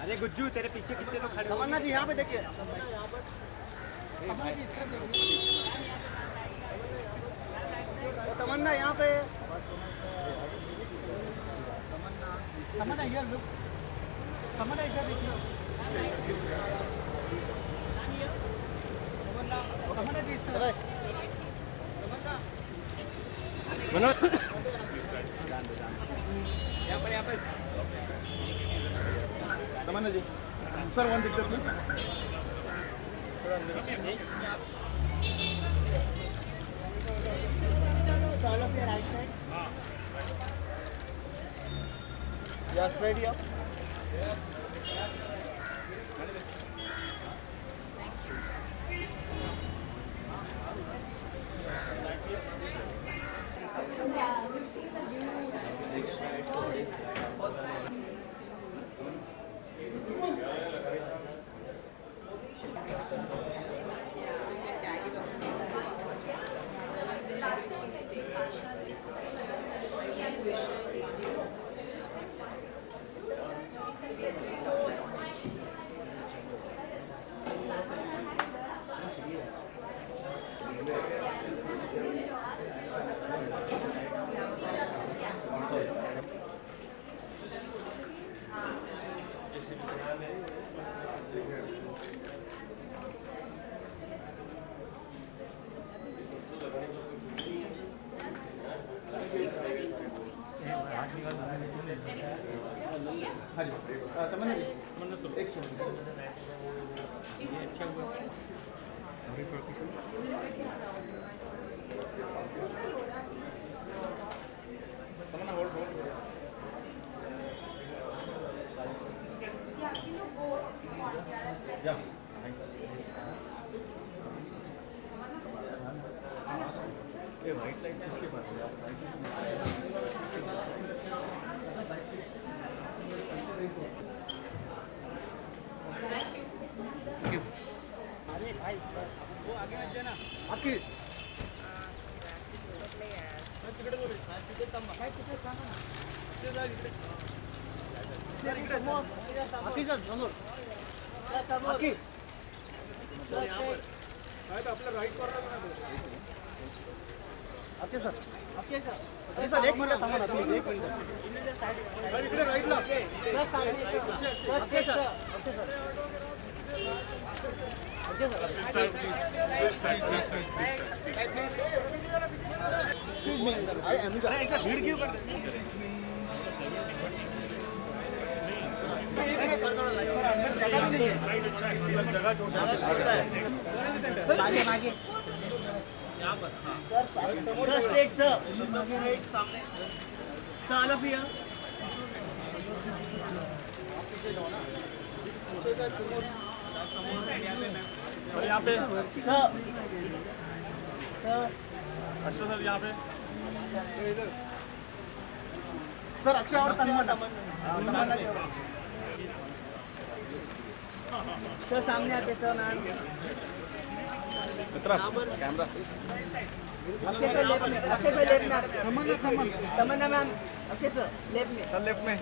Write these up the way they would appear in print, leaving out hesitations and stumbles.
अरे गुज्जू तेरे पीछे कितने लोग खड़े? तमन्ना जी यहाँ पे देखिए। तमन्ना यहाँ पे। तमन्ना ये लुक। तमन्ना इधर देखिए। तमन्ना जी इस तरह। मनोज यहाँ पे Tamanna ji sir one picture please. All of your right side. Yeah, straight here. हाँ जी तमन्ना जी एक सेकंड। तमन्ना होल्ड होल्ड। ये वाइट लाइट किसके पास है? अरे भाई वो आगे मत जाना आपकी तिकडे बोल तिकडे थांबा काय तिकडे सांगा ना तिकडे जा इकडे समोर आपकी सर समोर आपकी सर यहाँ पर साहेब आपल्या राईट कॉर्नर बना दो आपके सर सर एक मिनिट थांबा ना प्लीज एक मिनिट सर इकडे राईटला एक्सक्यूज मी अरे अनुजा ऐसा भीड़ क्यों कर सर अंदर जगह नहीं है जगह छोटा मागे मागे यहाँ पर सर स्ट्रेट सर राइट सामने सर ऑल ऑफ हियर और यहाँ पे सर अच्छा सर यहाँ पे सर अक्षय और तमन्ना सर सामने आते सर नाम कैमरा अक्षय सर लेफ्ट में तमन्ना मैम अक्षय सर लेफ्ट में सर लेफ्ट में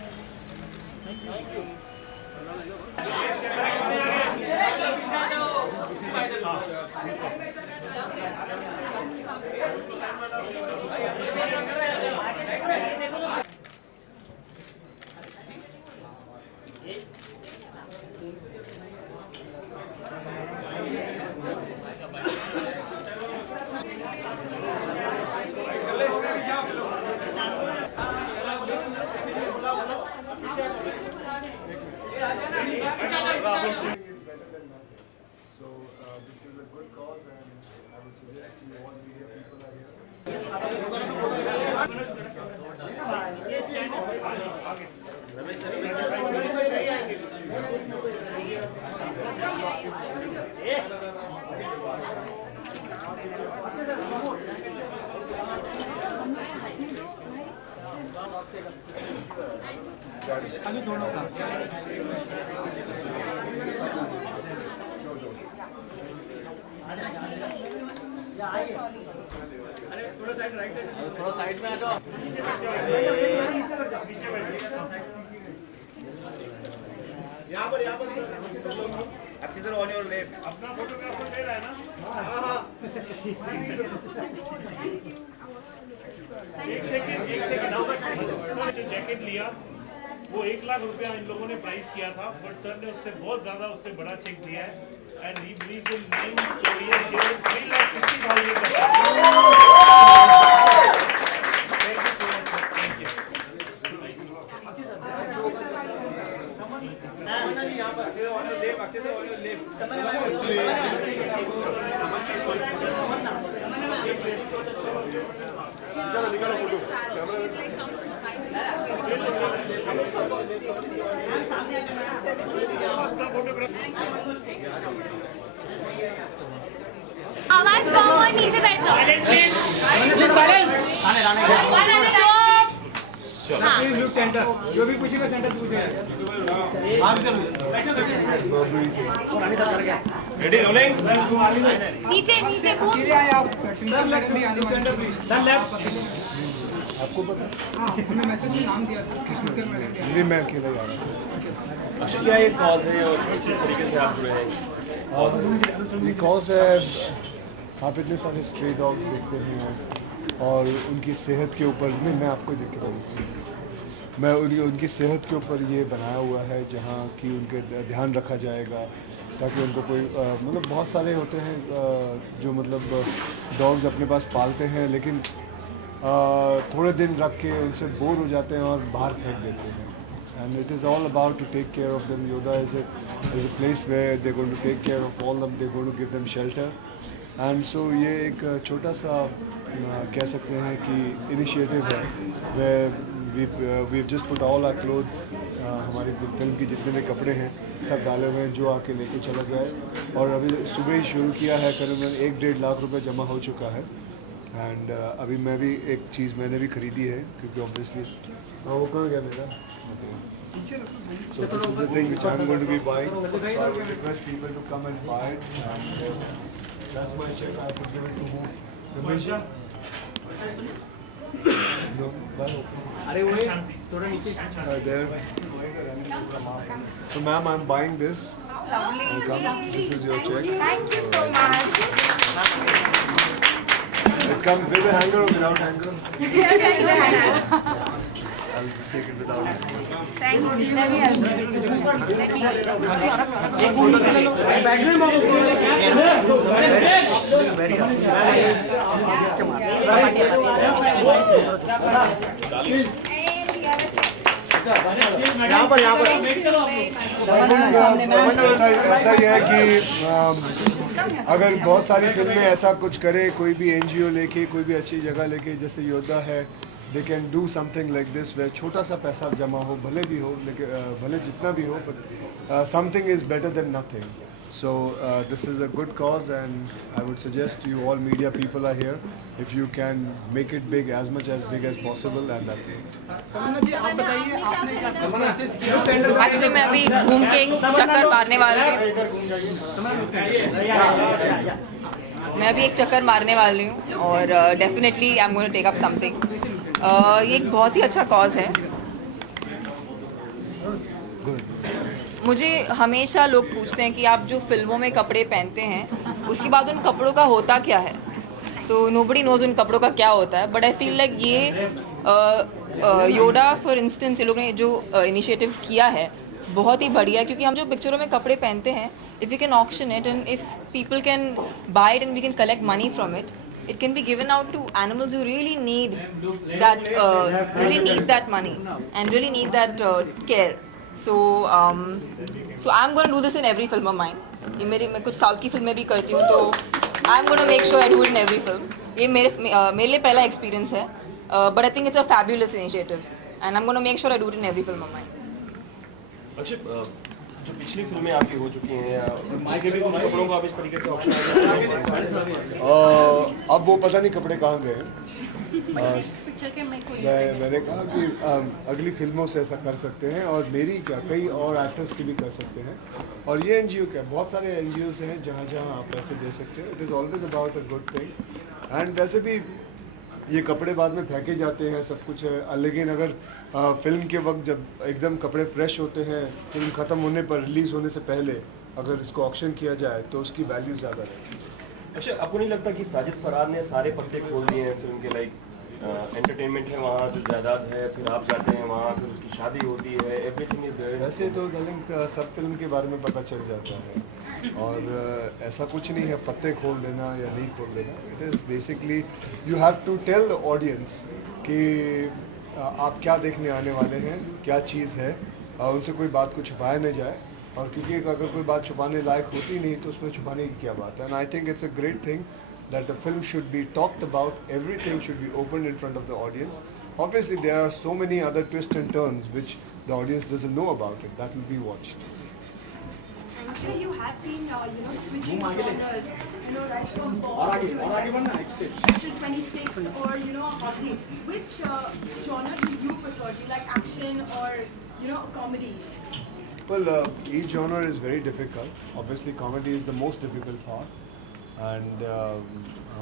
So this is a good cause, and I would suggest to all media people are here. थोड़ा साइड में आ जाओ। अच्छी सर ऑन योर लेफ्ट। अपना फोटोग्राफर ले रहा है ना? एक सेकंड सर जो जैकेट लिया वो 1 लाख रुपया इन लोगों ने प्राइस किया था, बट सर ने उससे बहुत ज्यादा उससे बड़ा चेक दिया है and he believes in 9 careers given 3,60,000। Thank you आवाज कम और नीचे बैठ जाओ। जो भी पूछेगा सेंटर पूछेगा। Ready rolling. नीचे नीचे वो आपको पता है? हाँ, हमें मैसेज में नाम दिया था। किसने? नहीं, मैं अकेला जा रहा था। अच्छा क्या ये कॉज है और किस तरीके से आप जुड़े हैं? ये कॉज है, आप इतने सारे स्ट्रे डॉग्स देखते हैं और उनकी सेहत के ऊपर नहीं, मैं आपको देख के बताऊँ, मैं उनकी सेहत के ऊपर ये बनाया हुआ है जहाँ की उनके ध्यान रखा जाएगा ताकि उनको कोई मतलब बहुत सारे होते हैं जो मतलब डॉग्स अपने पास पालते हैं लेकिन थोड़े दिन रख के उनसे बोर हो जाते हैं और बाहर फेंक देते हैं। And it is all about to take care of them. योदा इज़ a place where they're going to take care of all of them, they're going to give them shelter. And so ये एक छोटा सा कह सकते हैं कि इनिशिएटिव है way we just put all our clothes, हमारी फिल्म की जितने भी कपड़े हैं सब डाले हुए हैं, जो आके लेके चला गया है और अभी सुबह ही शुरू किया है। करीबन 1-1.5 लाख रुपए जमा हो चुका है एंड अभी मैं भी एक चीज़ मैंने भी ख़रीदी है क्योंकि ऑब्वियसली वो कहाँ गया मेरा। So this is the thing which I'm going to be buying. So I would request people to come and buy it. And that's my check. I would give it to who? Ramesh? No, अरे वो थोड़ा नीचे। there. So ma'am, I'm buying this. Welcome. This is your check. Thank you so much. It comes with a hanger or without hanger? I'll take it without hanger. Thank you. Let me help you. ऐसा ही है कि अगर बहुत सारी फिल्में ऐसा कुछ करे, कोई भी NGO लेके, कोई भी अच्छी जगह लेके, जैसे योद्धा है, they can do something like this where छोटा सा पैसा जमा हो, भले भी हो, लेकिन भले जितना भी हो, but something is better than nothing. So this is a good cause and I would suggest you all media people are here, if you can make it big, as much as big as possible, and that's it. जी आप बताइए आपने क्या actually मैं अभी घूम के एक चक्कर मारने वाली हूँ। मैं अभी एक चक्कर मारने वाली हूँ और definitely I am going to take up something. ये एक बहुत ही अच्छा कॉज है। मुझे हमेशा लोग पूछते हैं कि आप जो फिल्मों में कपड़े पहनते हैं उसके बाद उन कपड़ों का होता क्या है, तो नोबडी नोज उन कपड़ों का क्या होता है। बट आई फील लाइक ये योडा फॉर इंस्टेंस, ये लोग ने जो इनिशिएटिव किया है बहुत ही बढ़िया है, क्योंकि हम जो पिक्चरों में कपड़े पहनते हैं, if you can auction it and if people can buy it and we can collect money from it, it can be given out to animals who really need that money and really need that care. So I'm going to do this in every film of mine. मैं कुछ south की फिल्में भी करती हूँ, तो I'm going to make sure I do it in every film. ये मेरे लिए पहला एक्सपीरियंस है, but I think it's a fabulous initiative and I'm going to make sure I do it in every film of mine. अच्छा, जो पिछली फिल्में आपकी हो चुकी हैं या आगे भी कुछ कपड़ों को आप इस तरीके से ऑप्शन अब वो पता नहीं कपड़े कहाँ गए हैं। पिक्चर के मैं कोई मैंने कहा कि अगली फिल्मों से ऐसा कर सकते हैं और मेरी क्या कई और एक्टर्स की भी कर सकते हैं। और ये एनजीओ क्या बहुत सारे एनजीओस हैं जहाँ जहाँ आप पैसे दे सकते हैं। It is always about a good thing and वैसे भी ये कपड़े बाद में फेंके जाते हैं सब कुछ है, लेकिन अगर फिल्म के वक्त जब एकदम कपड़े फ्रेश होते हैं फिल्म ख़त्म होने पर रिलीज़ होने से पहले अगर इसको ऑक्शन किया जाए तो उसकी वैल्यू ज़्यादा रहती है। अच्छा, आपको नहीं लगता कि साजिद फरार ने सारे पत्ते खोल दिए हैं फिल्म के? लाइक एंटरटेनमेंट है वहाँ, जो जायदाद है, फिर आप जाते हैं वहाँ, फिर उसकी शादी होती है, एवरीथिंग इज देयर। वैसे तो डार्लिंग सब फिल्म के बारे में पता चल जाता है और ऐसा कुछ नहीं है पत्ते खोल देना या नहीं खोल देना। It is basically you have to tell the audience कि आप क्या देखने आने वाले हैं, क्या चीज़ है, उनसे कोई बात को छुपाया न जाए। और क्योंकि अगर कोई बात छुपाने लायक होती नहीं तो उसमें छुपाने की क्या बात है। And I think it's a great thing that the film should be talked about, everything should be opened in front of the audience. Obviously there are so many other twists and turns which the audience doesn't know about it, that will be watched. I'm sure you have been, switching genres, right from pop to 26 or, hotly. Which genre do you prefer? Do you like action or, comedy? Well, each genre is very difficult. Obviously comedy is the most difficult part. And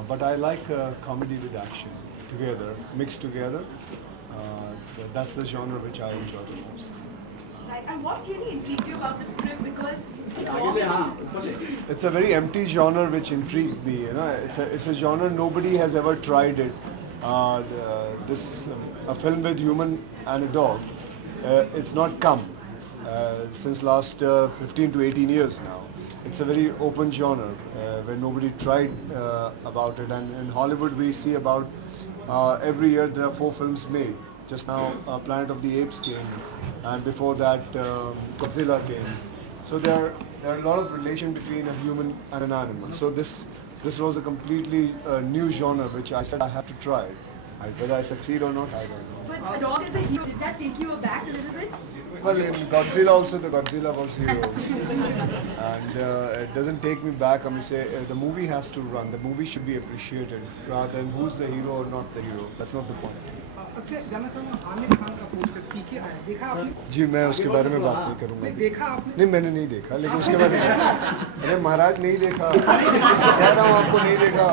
but I like comedy with action together, mixed together. That's the genre which I enjoy the most. Right. And what really intrigued you about the script? Because it's a very empty genre which intrigued me. It's a genre nobody has ever tried it. A film with human and a dog. It's not come since last 15 to 18 years now. It's a very open genre where nobody tried about it, and in Hollywood we see about every year there are 4 films made. Just now Planet of the Apes came, and before that Godzilla came. So there are a lot of relation between a human and an animal. So this was a completely new genre which I said I have to try. Whether I succeed or not, I don't know. but a dog is a hero. Did that take you aback a little bit? Well, in Godzilla also the Godzilla was hero, and it doesn't take me back. I mean, say the movie has to run. The movie should be appreciated rather than who's the hero or not the hero. That's not the point. अच्छा जानना चाहूँगा आमिर खान का poster पीके आया देखा आपने? जी मैं उसके बारे में बात नहीं करूँगा। देखा आपने? नहीं मैंने नहीं देखा, लेकिन उसके बारे में अरे महाराज नहीं देखा, कह रहा हूँ आपको नहीं देखा।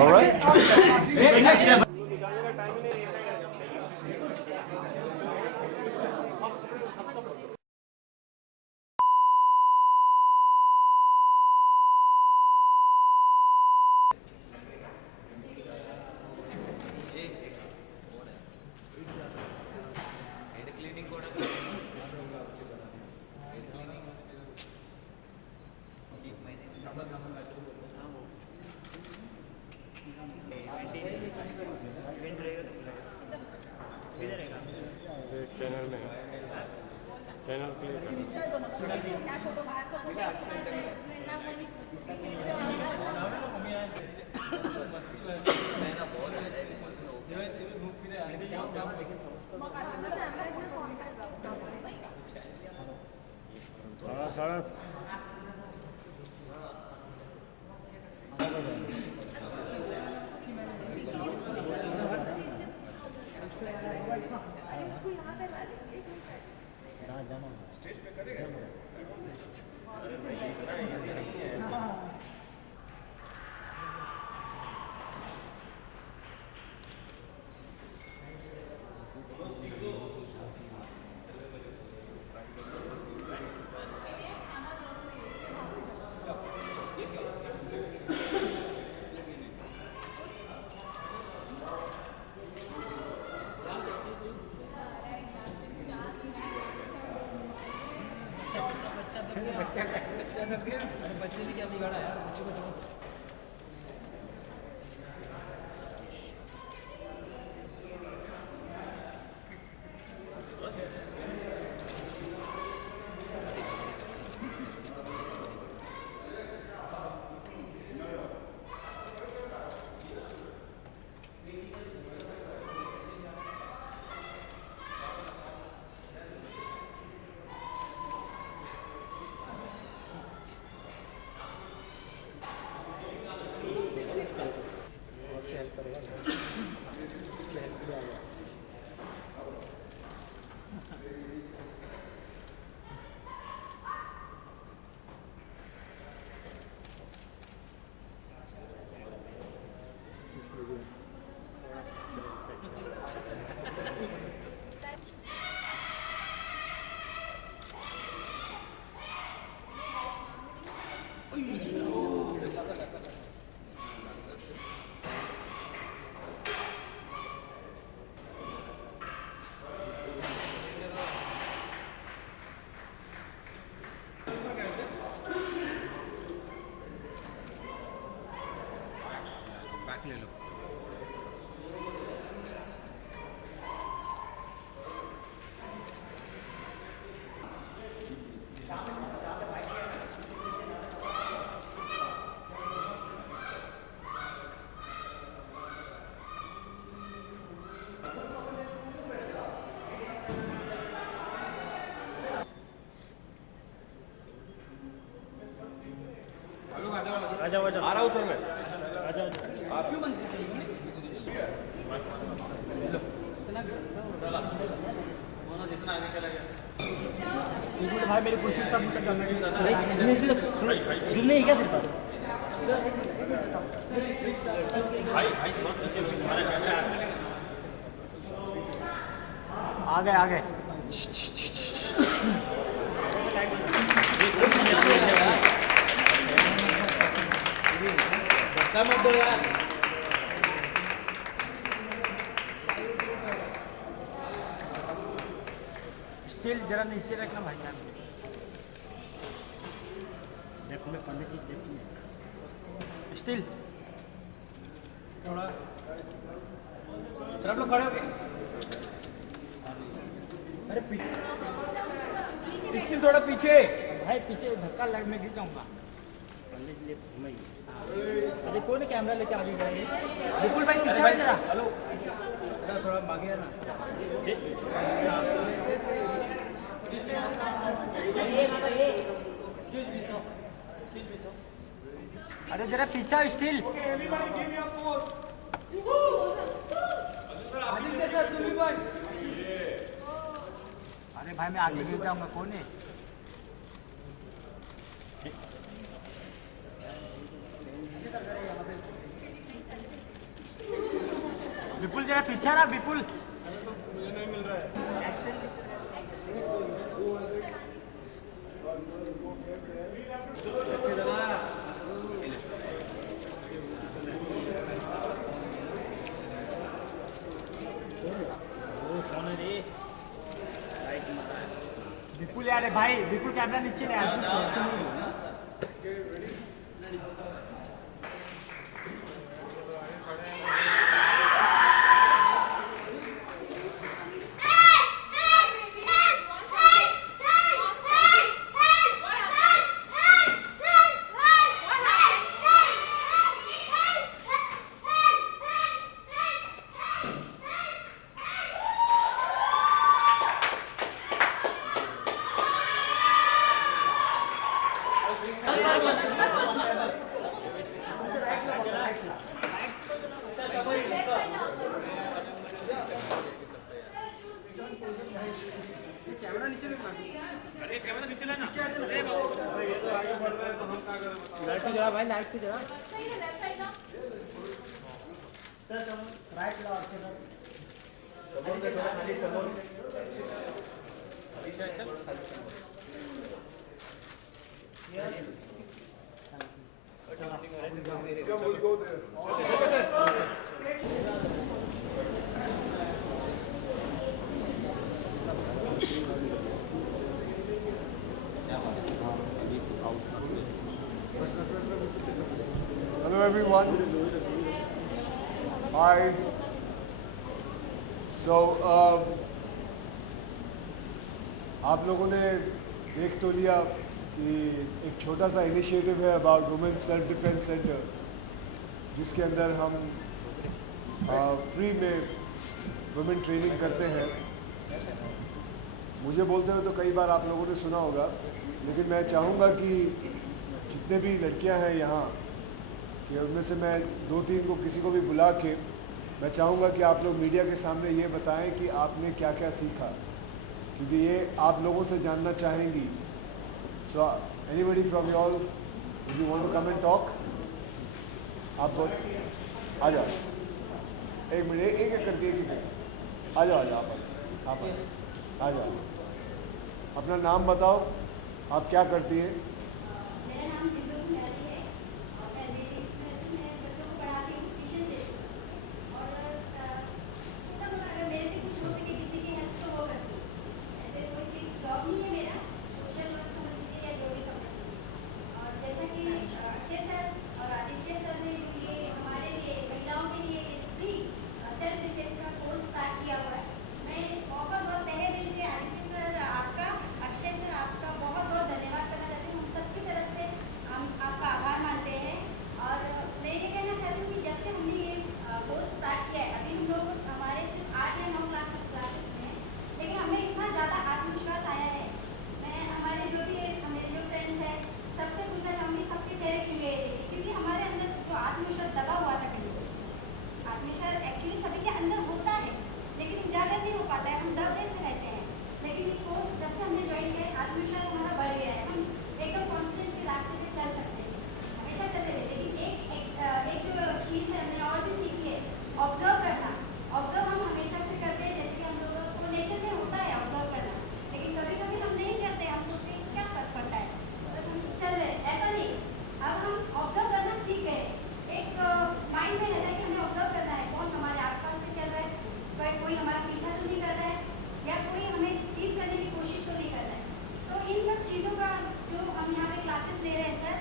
Alright? बच्चे से क्या बिगाड़ा यार, बच्चे को छोड़ो। चाक ले लो। आ रहा हूँ सर मैं। भाई मेरी कुर्सी सब निकल जाना है। जुल नहीं क्या तेरे पास? आ गए आ गए। स्टील जरा नीचे रखना भाई जान। देखो मैं पंडित जी देखिए स्टील थोड़ा सर आप लोग खड़े हो गए। अरे पीछे स्टील थोड़ा पीछे भाई, पीछे धक्का लग में गिर जाऊंगा। पंडित जी घूमेगी। अरे कौन कैमरा लेके आगे गए? बिल्कुल भाई पीछे भाई जरा। हेलो थोड़ा मांगे ना। अरे जरा पीछा स्टील। अरे भाई मैं आगे गिर जाऊंगा। कौन है? विपुल जरा पीछे ना विपुल। नहीं मिल रहा है। विपुल यार भाई, विपुल कैमरा नीचे ले आ। भाई लाइट से जरा राइट लो Hello everyone. Hi. So आप लोगों ने देख तो लिया कि एक छोटा सा इनिशिएटिव है about women self defence centre, जिसके अंदर हम फ्री में वुमेन ट्रेनिंग करते हैं। मुझे बोलते हुए तो कई बार आप लोगों ने सुना होगा, लेकिन मैं चाहूँगा कि जितने भी लड़कियां हैं यहाँ कि उनमें से मैं 2-3 को किसी को भी बुला के मैं चाहूँगा कि आप लोग मीडिया के सामने ये बताएं कि आपने क्या क्या सीखा, क्योंकि ये आप लोगों से जानना चाहेंगी। So anybody from you all, if you want to come and talk, आप बहुत आ जाओ। एक मिनट, एक एक करके आ जाओ आप आ जाओ। अपना नाम बताओ, आप क्या करती हैं? जैसा कि अक्षय सर और आदित्य सर ने ये हमारे लिए महिलाओं हमेशा एक्चुअली सभी के अंदर होता है, लेकिन उजागर नहीं हो पाता है, हम दबे से रहते हैं। लेकिन ये कोर्स जब से हमने ज्वाइन किया है, आत्मविश्वास हमारा बढ़ गया है, हम एकदम कॉन्फिडेंट के रास्ते पे चल सकते हैं, हमेशा चलते रहते हैं। लेकिन एक जो चीज़ है हमने और भी सीखी है, ऑब्जर्व करना। ऑब्जर्व हम हमेशा से करते हैं, जैसे कि हम लोगों को नेचर में होता है ऑब्जर्व करना, लेकिन कभी कभी हम नहीं करते, हम सोचते हैं क्या फर्क पड़ता है, बस हम चल रहे हैं। ऐसा नहीं, अब हम ऑब्जर्व करना सीख गए, एक माइंड में रहता है कि हमें ऑब्जर्व करना है, कौन हमारे आसपास से चल रहा है, कोई हमारा पीछा तो नहीं कर रहा है, या कोई हमें चीज़ करने की कोशिश तो नहीं कर रहा है। तो इन सब चीज़ों का जो हम यहाँ पे क्लासेस ले रहे हैं सर,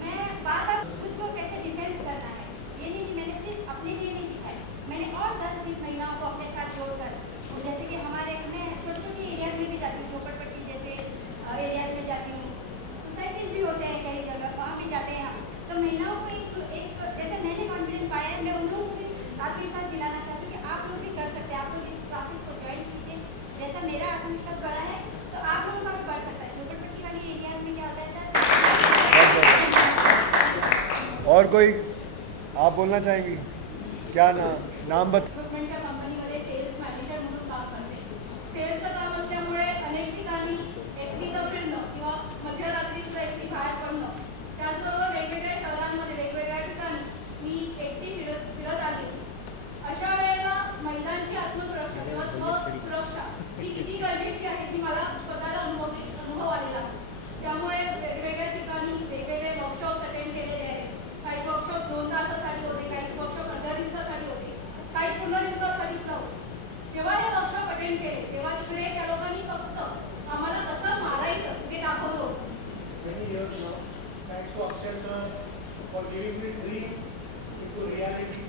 मैं बार बार खुद को कैसे डिफेंस करना है, ये नहीं कि मैंने सिर्फ अपने लिए नहीं सीखा है, मैंने और 10-20 महिलाओं को अपने साथ जोड़कर, जैसे कि मैं छोटी छोटी एरियाज में भी जाती हूँ, झोपड़पट्टी जैसे एरियाज में जाती हूँ, सोसाइटीज भी होते हैं कई जगह, वहाँ भी जाते हैं हम। तो महिलाओं को एक जैसे मैंने कॉन्फिडेंस पाया है, मैं उन लोगों को भी आत्मविश्वास दिलाना चाहती हूँ कि आप लोग भी कर सकते हैं, आप लोग इस क्लासेस को ज्वाइन कीजिए। जैसा मेरा आत्मविश्वास बढ़ा है, तो आप लोगों का भी बढ़ सकता है। झोपड़पट्टी वाली एरियाज में क्या होता है सर? और कोई आप बोलना चाहेंगी? क्या नाम बता। रिक्रुटमेंटच्या कंपनीमध्ये सेल्स मॅनेजर म्हणून काम करते. सेल्सचं काम असल्यामुळे अनेक ठिकाणी एकटीचं फिरणं किंवा मध्यरात्री सुद्धा एकटी बाहेर पडणं, त्याचबरोबर वेगवेगळ्या शहरांमध्ये वेगवेगळ्या ठिकाणी मी एकटी फिरत आली. अशा वेळेला महिलांची आत्मसुरक्षा किंवा स्वसुरक्षा ही किती गरजेची आहे ही मला स्वतःला अनुभव आलेला आहे. त्यामुळे वेगवेगळ्या ठिकाणी वेगवेगळे वर्कशॉप अटेंड केलेले आहेत. काही वर्कशॉप 2 तासासाठी होते, काही वर्कशॉप अर्ध्या दिवसासाठी होते, काही पूर्ण दिवसासाठी सुद्धा होते. जेव्हा हे वर्कशॉप अटेंड केले तेव्हा तिकडे त्या लोकांनी फक्त आम्हाला कसं मारायचं हे दाखवलं होतं. Many years now, thanks to Akshay sir for giving me dream into reality.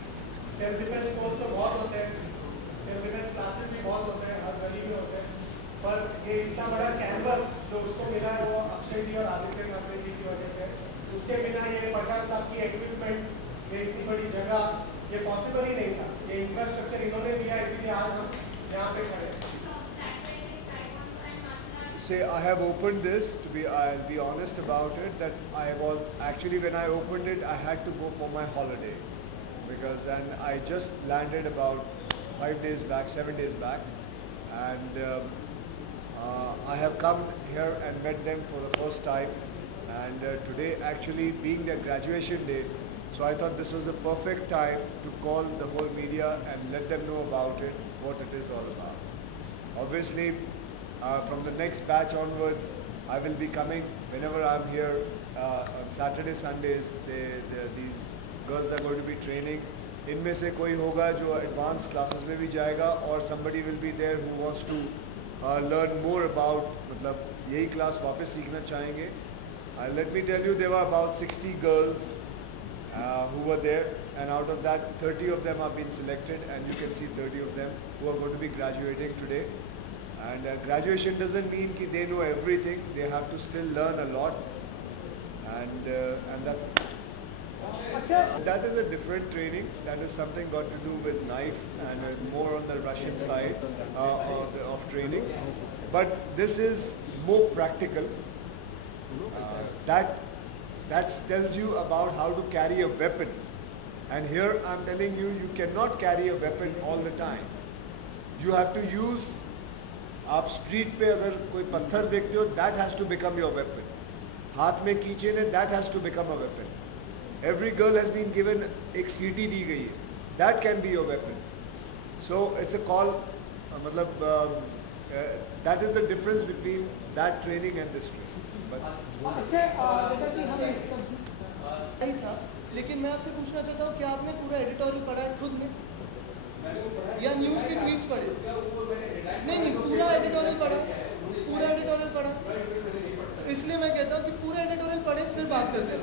Self defense course तो बहुत होते हैं, सेल्फ डिफेंस क्लासेस भी बहुत होते हैं, हर गली में होते हैं, पर ये इतना बड़ा कैनवस जो उसको मिला है वो अक्षय जी और आदित्य नाथ जी की वजह से। उसके बिना ये 50 लाख की इक्विपमेंट, ये इतनी बड़ी जगह, ये पॉसिबल ही नहीं था। ये इंफ्रास्ट्रक्चर इन्होंने दिया, इसीलिए आज हम यहाँ पे खड़े हैं। Say, I have opened this, I'll be honest about it, that I was, actually when I opened it, I had to go for my holiday. And I just landed about 5 days back, 7 days back, and I have come here and met them for the first time, and today actually being their graduation day, so I thought this was the perfect time to call the whole media and let them know about it, what it is all about. Obviously, from the next batch onwards, I will be coming whenever I'm here on Saturday, Sundays. These girls are going to be training. इनमें से कोई होगा जो advance classes में भी जाएगा, और somebody will be there who wants to learn more about, मतलब यही क्लास वापस सीखना चाहेंगे. Let me tell you, there were about 60 girls who were there, and out of that 30 of them have been selected, and you can see 30 of them who are going to be graduating today. And graduation doesn't mean that they know everything. They have to still learn a lot, and that's that is a different training. That is something got to do with knife and more on the Russian side of training. But this is more practical. That tells you about how to carry a weapon. And here I'm telling you, you cannot carry a weapon all the time. You have to use. आप street पे अगर कोई पत्थर देखते हो, that has to become your weapon. हाथ में kitchen है, that has to become a weapon. Every girl has been given एक सीटी दी गई है, that can be your weapon. So it's a call, मतलब that is the difference between that training and this training. नहीं था, लेकिन मैं आपसे पूछना चाहता हूँ, क्या आपने पूरा एडिटोरियल पढ़ा है खुद ने, या न्यूज़ के ट्वीट्स पढ़े? नहीं, पूरा एडिटोरियल पढ़ा, इसलिए मैं कहता हूँ कि पूरा एडिटोरियल पढ़े फिर बात करते हैं।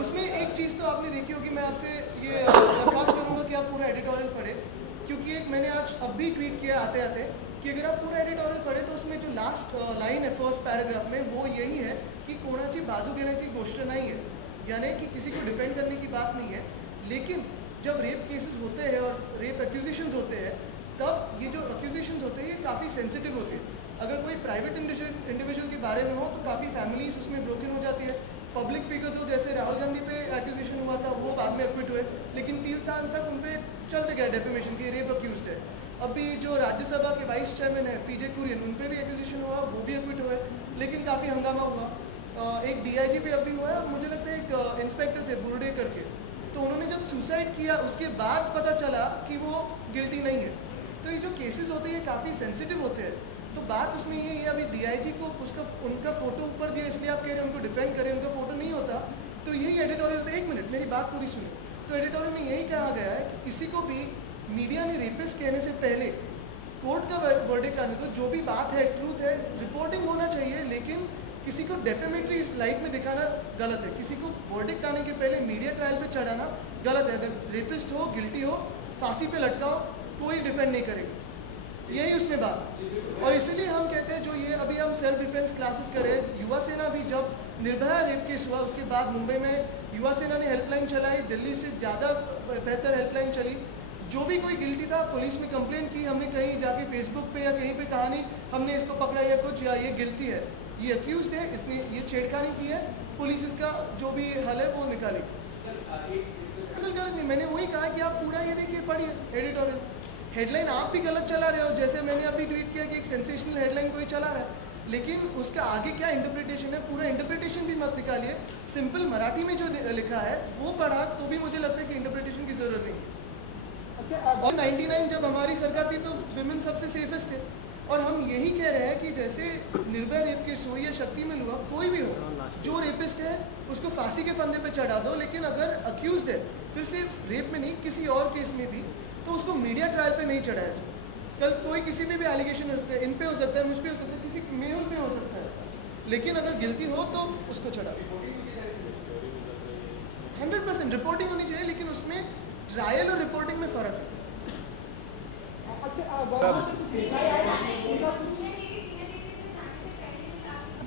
उसमें एक चीज़ तो आपने देखी होगी, मैं आपसे ये दरख्वास्त करूँगा कि आप पूरा एडिटोरियल पढ़ें, क्योंकि एक मैंने आज अब भी ट्वीट किया आते आते कि अगर आप पूरा एडिटोरियल पढ़ें तो उसमें जो लास्ट लाइन है फर्स्ट पैराग्राफ में, वो यही है कि कोणाची बाजू घेण्याची गोष्ट नहीं है, यानी कि किसी को डिफेंड करने की बात नहीं है। लेकिन जब रेप केसेस होते हैं और रेप एक्यूजेशंस होते हैं, तब ये जो एक्यूजेशंस होते हैं ये काफ़ी सेंसिटिव होते हैं। अगर कोई प्राइवेट इंडिविजुअल के बारे में हो तो काफ़ी फैमिलीज उसमें ब्रोकन हो जाती है। पब्लिक फिगर्स हो, जैसे राहुल गांधी पे एक्यूजेशन हुआ था, वो बाद में एक्विट हुए, लेकिन 3 साल तक उन पर चलते गए डेफेमेशन की, रेप अक्यूज्ड है। अभी जो राज्यसभा के वाइस चेयरमैन है पीजे कुरियन, उन पर भी एक्विजिशन हुआ, वो भी एक्विट हुए, लेकिन काफ़ी हंगामा हुआ। एक डीआईजी पे अभी हुआ है, और मुझे लगता है एक इंस्पेक्टर थे बुर्डे करके, तो उन्होंने जब सुसाइड किया उसके बाद पता चला कि वो गिल्टी नहीं है। तो ये जो केसेस होते हैं ये काफ़ी सेंसिटिव होते हैं। तो बात उसमें ये है, अभी डीआईजी को उनका फोटो ऊपर दिया इसलिए आप कह रहे हैं उनको डिफेंड करें, उनका फोटो नहीं होता तो यही एडिटोरियल। एक मिनट मेरी बात पूरी सुनो। तो एडिटोरियल में यही कहा गया है कि किसी को भी मीडिया ने रेपिस्ट कहने से पहले कोर्ट का वर्डिक्ट आने दो, जो भी बात है ट्रूथ है, रिपोर्टिंग होना चाहिए, लेकिन किसी को डेफेमेटरी लाइट में दिखाना गलत है। किसी को वर्डिक्ट आने के पहले मीडिया ट्रायल पे चढ़ाना गलत है। अगर रेपिस्ट हो, गिल्टी हो, फांसी पे लटकाओ, कोई डिफेंड नहीं करेगा, यही उसमें बात है। और इसीलिए हम कहते हैं जो ये अभी हम सेल्फ डिफेंस क्लासेस करें, युवा सेना भी जब निर्भया रेप केस हुआ उसके बाद मुंबई में युवा सेना ने हेल्पलाइन चलाई, दिल्ली से ज़्यादा बेहतर हेल्पलाइन चली। जो भी कोई गिल्टी था पुलिस में कंप्लेंट की, हमने कहीं जाके फेसबुक पे या कहीं पे कहा नहीं हमने इसको पकड़ा या कुछ, या ये गिल्टी है, ये अक्यूज्ड है, इसने ये छेड़खानी की है, पुलिस इसका जो भी हल है वो निकालेगी। गलत नहीं, मैंने वही कहा कि आप पूरा ये देखिए, पढ़िए एडिटोरियल। हेडलाइन आप भी गलत चला रहे हो, जैसे मैंने अभी ट्वीट किया कि एक सेंसेशनल हेडलाइन कोई चला रहा है, लेकिन उसका आगे क्या इंटरप्रिटेशन है, पूरा इंटरप्रिटेशन भी मत निकालिए। सिंपल मराठी में जो लिखा है वो पढ़ा तो भी मुझे लगता है कि इंटरप्रिटेशन की ज़रूरत नहीं। और 99 जब हमारी सरकार थी तो विमेन सबसे सेफेस्ट थे, और हम यही कह रहे हैं कि जैसे निर्भया रेप केस हो या शक्ति में हुआ, कोई भी हो, जो रेपिस्ट है उसको फांसी के फंदे पे चढ़ा दो, लेकिन अगर अक्यूज्ड है, फिर सिर्फ रेप में नहीं किसी और केस में भी, तो उसको मीडिया ट्रायल पे नहीं चढ़ाया जाए। कल कोई किसी पे भी एलिगेशन हो सकता है, इन पे हो सकता है, मुझ पे हो सकता है, किसी मेहुल पे हो सकता है, लेकिन अगर गिल्टी हो तो उसको चढ़ा। 100% रिपोर्टिंग होनी चाहिए, लेकिन उसमें ट्रायल और रिपोर्टिंग में फ़र्क है।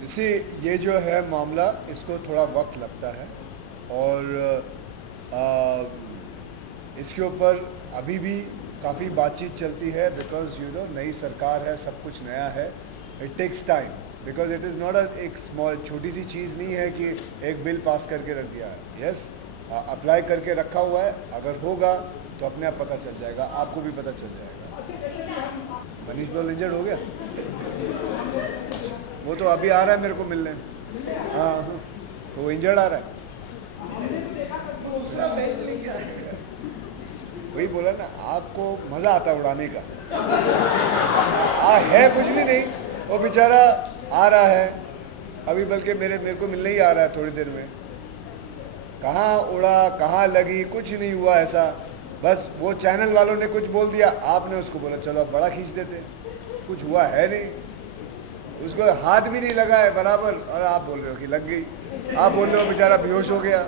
जैसे ये जो है मामला, इसको थोड़ा वक्त लगता है, और इसके ऊपर अभी भी काफ़ी बातचीत चलती है, बिकॉज यू नो नई सरकार है, सब कुछ नया है, it takes time, because it is not एक स्मॉल छोटी सी चीज़ नहीं है कि एक बिल पास करके रख दिया है। यस, अप्लाई करके रखा हुआ है, अगर होगा तो अपने आप पता चल जाएगा, आपको भी पता चल जाएगा। मनीष बॉल इंजर्ड हो गया, वो तो अभी आ रहा है मेरे को मिलने। हाँ, तो वो इंजर्ड आ रहा है, वही बोला ना, आपको मज़ा आता है उड़ाने का। है कुछ भी नहीं, वो बेचारा आ रहा है अभी, बल्कि मेरे को मिलने ही आ रहा है थोड़ी देर में। कहाँ उड़ा, कहाँ लगी, कुछ नहीं हुआ ऐसा, बस वो चैनल वालों ने कुछ बोल दिया, आपने उसको बोला चलो अब बड़ा खींच देते, कुछ हुआ है नहीं, उसको हाथ भी नहीं लगा है बराबर, और आप बोल रहे हो कि लग गई। आप बोल रहे हो बेचारा बेहोश हो गया।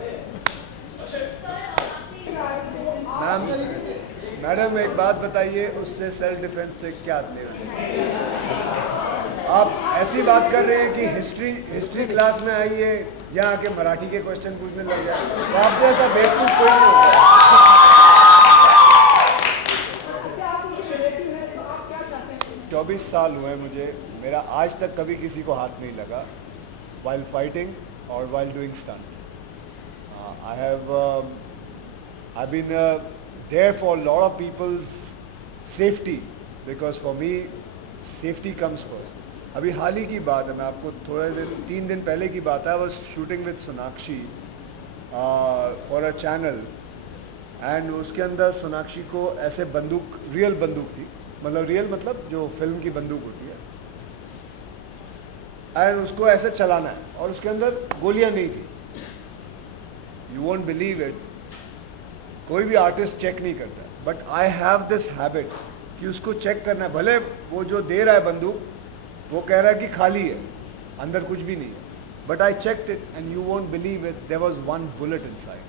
मैडम एक बात बताइए, उससे सेल्फ डिफेंस से क्या लेना? आप ऐसी बात कर रहे हैं कि हिस्ट्री क्लास में आइए, यहाँ आके मराठी के क्वेश्चन पूछने लग जाए, तो आप जैसा बेवकूफ कोई नहीं होगा। 24 साल हुए मुझे, मेरा आज तक कभी किसी को हाथ नहीं लगा while fighting or while doing stunt. I've been there for a lot of people's safety, because for me safety comes first. अभी हाल ही की बात है, मैं आपको 3 दिन पहले की बात है, I was shooting with Sonakshi for a channel, and उसके अंदर सोनाक्षी को ऐसे बंदूक, रियल बंदूक थी, मतलब रियल मतलब जो फिल्म की बंदूक होती है, एंड उसको ऐसे चलाना है, और उसके अंदर गोलियां नहीं थी। यू वोंट बिलीव इट, कोई भी आर्टिस्ट चेक नहीं करता, but I have this habit कि उसको चेक करना है। भले वो जो दे रहा है बंदूक वो कह रहा है कि खाली है, अंदर कुछ भी नहीं है, but I checked it and you won't believe it, there was one bullet inside.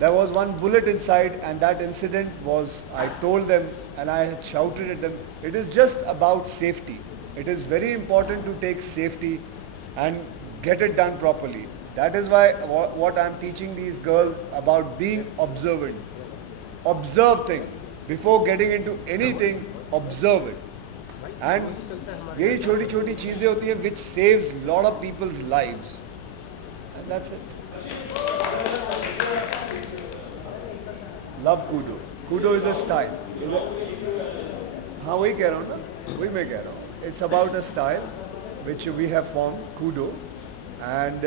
There was one bullet inside, and that incident was, I told them and I had shouted at them, it is just about safety. It is very important to take safety and get it done properly. That is why what I am teaching these girls about being observant. Observe things. Before getting into anything, observe it. And यही छोटी छोटी चीज़ें होती हैं which saves lot of people's lives. And that's it. love Kudo. Kudo is a style. हाँ वही कह रहा हूँ ना, वही मैं कह रहा हूँ. It's about a style which we have formed, Kudo, and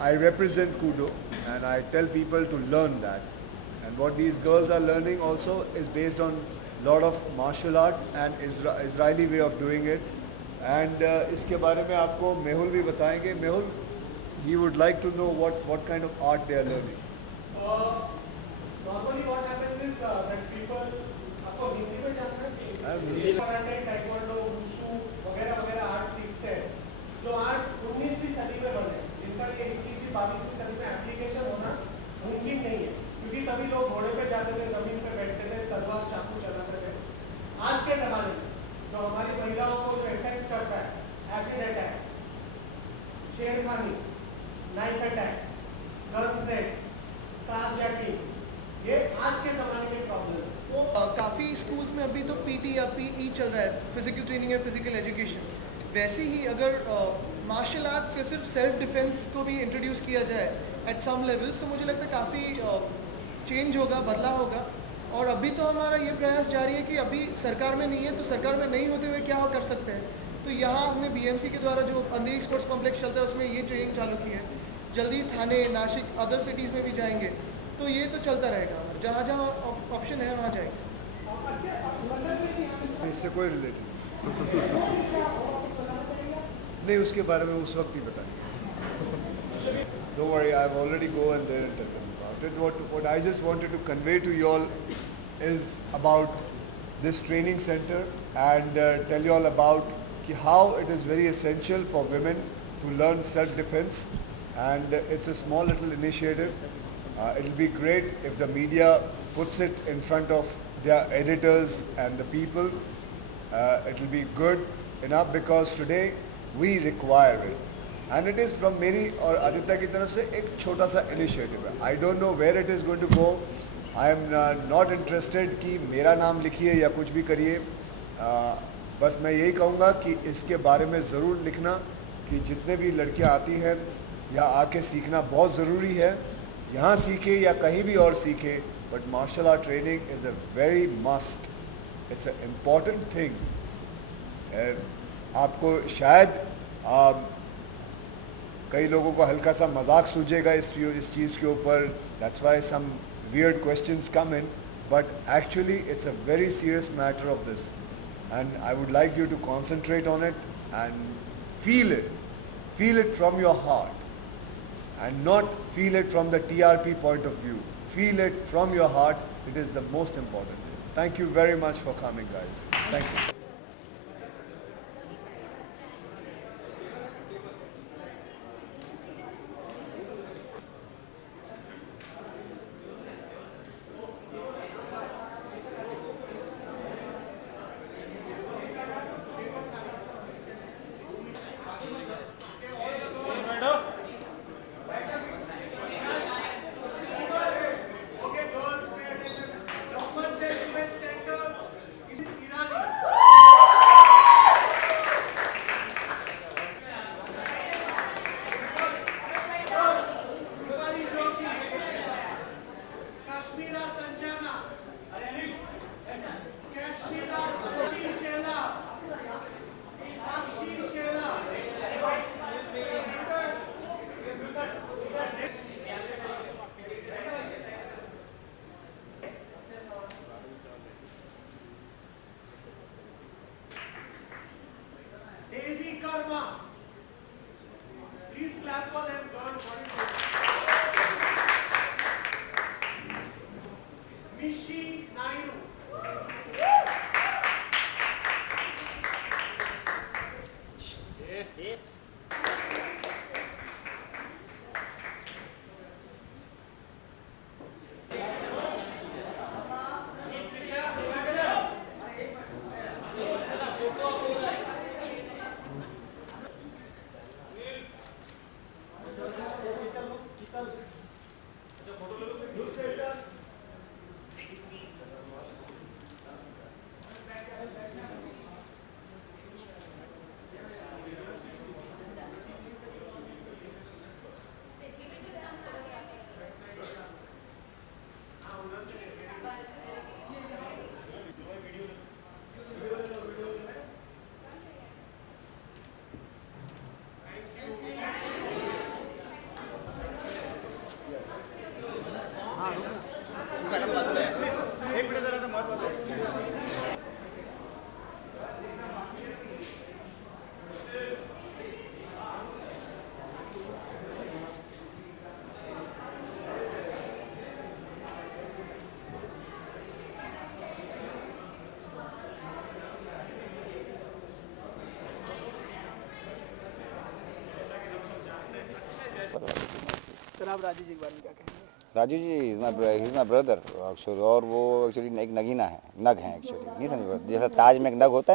I represent Kudo, and I tell people to learn that. And what these girls are learning also is based on lot of martial art and Israeli way of doing it. And इसके बारे में आपको मेहुल भी बताएंगे. Mehul, he would like to know what kind of art they are learning. Normally what happens is that people आपको हिंदी में जानना है कराटे, ताइक्वांडो, वुशु वगैरह वगैरह आर्ट सीखते हैं जो आर्ट 19वीं सदी में बने जिनका ये 21वीं 22वीं सदी में एप्लीकेशन होना मुमकिन नहीं है क्योंकि तभी लोग घोड़े पे जाते थे, जमीन पे बैठते थे, तलवार चाकू चलाते थे. आज के ज़माने में तो हमारी महिलाओं को जो अटैक करता है, एसिड अटैक, छेड़खानी, नाइफ अटैक, गन थ्रेट, कारजैकिंग, ये आज के ज़माने की प्रॉब्लम है. तो काफ़ी स्कूल्स में अभी तो पीटी या पीई चल रहा है, फिजिकल ट्रेनिंग या फिजिकल एजुकेशन. वैसे ही अगर मार्शल आर्ट से सिर्फ सेल्फ डिफेंस को भी इंट्रोड्यूस किया जाए एट सम लेवल्स तो मुझे लगता है काफ़ी चेंज होगा, बदलाव होगा. और अभी तो हमारा ये प्रयास जारी है कि अभी सरकार में नहीं है तो सरकार में नहीं होते हुए क्या कर सकते हैं. तो यहाँ हमने बीएमसी के द्वारा जो अंधेरी स्पोर्ट्स कॉम्प्लेक्स चलता है उसमें ये ट्रेनिंग चालू की है. जल्दी थाने, नासिक, अदर सिटीज़ में भी जाएंगे. तो ये तो चलता रहेगा, जहाँ जहाँ ऑप्शन है वहाँ जाएंगे. इससे कोई रिलेटेड नहीं, उसके बारे में उस वक्त ही बताएंगे. Don't worry, I've already go and there and tell them about it. What I just wanted to convey to you all is about this training center and tell you all about how it is very essential for women to learn self-defense, and it's a small little initiative. It'll be great if the media puts it in front of their editors and the people. It'll be good enough because today we require it. And it is from मेरी और आदित्य की तरफ से एक छोटा सा initiative है. I don't know where it is going to go. I am not interested कि मेरा नाम लिखिए या कुछ भी करिए. बस मैं यही कहूँगा कि इसके बारे में ज़रूर लिखना कि जितने भी लड़कियाँ आती हैं या आके सीखना बहुत ज़रूरी है. यहाँ सीखे या कहीं भी और सीखे, but martial art training is a very must. It's an important thing. आपको शायद कई लोगों को हल्का सा मजाक सूझेगा इस चीज़ के ऊपर. That's why some weird questions come in, but actually it's a very serious matter of this, and I would like you to concentrate on it and feel it from your heart, and not feel it from the TRP point of view. Feel it from your heart. It is the most important. Thank you very much for coming, guys. Thank you. Okay, girls, pay attention. Government says women's center is Irani. आप राजीव जी के बारे में क्या कहेंगे? Raju ji is my brother actually, और वो actually एक नगीना है, नग है एक्चुअली, नहीं समझ, जैसा ताज में एक नग होता है ना।